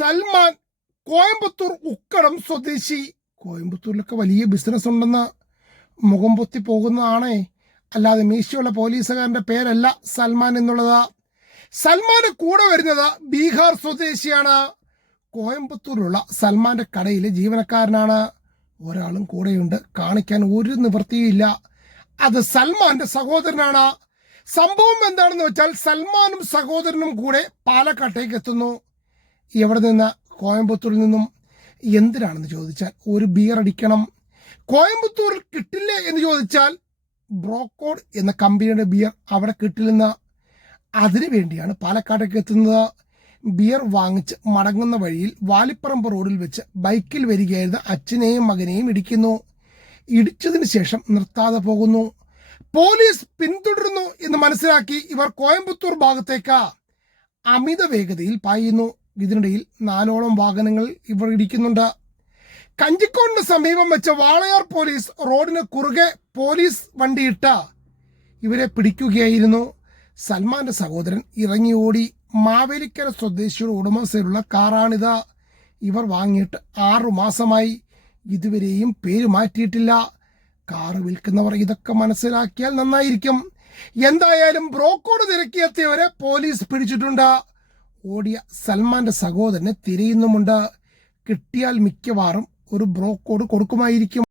സൽമാൻ കോയമ്പത്തൂർ ഉക്കടം സ്വദേശി. കോയമ്പത്തൂരിലൊക്കെ വലിയ ബിസിനസ് ഉണ്ടെന്ന് മുഖം പൊത്തി പോകുന്നതാണേ. അല്ലാതെ മീശയുള്ള പോലീസുകാരന്റെ പേരല്ല സൽമാൻ എന്നുള്ളത്. സൽമാന് കൂടെ വരുന്നത് ബീഹാർ സ്വദേശിയാണ്. കോയമ്പത്തൂരിലുള്ള സൽമാന്റെ കടയിലെ ജീവനക്കാരനാണ്. ഒരാളും കൂടെയുണ്ട്. കാണിക്കാൻ ഒരു നിവൃത്തിയില്ല അത് സൽമാന്റെ സഹോദരനാണ്. സംഭവം എന്താണെന്ന് വെച്ചാൽ സൽമാനും സഹോദരനും കൂടെ പാലക്കാട്ടേക്ക് എത്തുന്നു. എവിടെ നിന്ന് കോയമ്പത്തൂരിൽ നിന്നും എന്തിനാണെന്ന് ചോദിച്ചാൽ ഒരു ബിയർ അടിക്കണം. കോയമ്പത്തൂരിൽ കിട്ടില്ലേ എന്ന് ചോദിച്ചാൽ ബ്രോക്കോഡ് എന്ന കമ്പനിയുടെ ബിയർ അവിടെ കിട്ടില്ലെന്ന്. അതിനു വേണ്ടിയാണ് പാലക്കാട്ടേക്ക് എത്തുന്നത്. ബിയർ വാങ്ങിച്ച് മടങ്ങുന്ന വഴിയിൽ വാലിപ്പറമ്പ് റോഡിൽ വെച്ച് ബൈക്കിൽ വരികയായിരുന്ന അച്ഛനെയും മകനെയും ഇടിക്കുന്നു. ഇടിച്ചതിന് ശേഷം നിർത്താതെ പോകുന്നു. പോലീസ് പിന്തുടരുന്നു എന്ന് മനസ്സിലാക്കി ഇവർ കോയമ്പത്തൂർ ഭാഗത്തേക്ക് അമിത വേഗതയിൽ പായുന്നു. ഇതിനിടയിൽ നാലോളം വാഹനങ്ങൾ ഇവർ ഇടിക്കുന്നുണ്ട്. കഞ്ചിക്കോടിന് സമീപം വെച്ച വാളയാർ പോലീസ് റോഡിന് കുറുകെ പോലീസ് വണ്ടിയിട്ട ഇവരെ പിടിക്കുകയായിരുന്നു. സൽമാന്റെ സഹോദരൻ ഇറങ്ങി ഓടി മാവേലിക്കര സ്വദേശിയുടെ ഉടമസ്ഥയിലുള്ള കാറാണിത്. ഇവർ വാങ്ങിയിട്ട് ആറു മാസമായി ഇതുവരെയും പേര് മാറ്റിയിട്ടില്ല. കാറ് വിൽക്കുന്നവർ ഇതൊക്കെ മനസ്സിലാക്കിയാൽ നന്നായിരിക്കും. എന്തായാലും ബ്രോക്കോട് തിരക്കിയെത്തിയവരെ പോലീസ് പിടിച്ചിട്ടുണ്ട്. ഓടിയ സൽമാന്റെ സഹോദരനെ തിരയുന്നുമുണ്ട്. കിട്ടിയാൽ മിക്കവാറും ഒരു ബ്രോക്കോട് കൊടുക്കുമായിരിക്കും.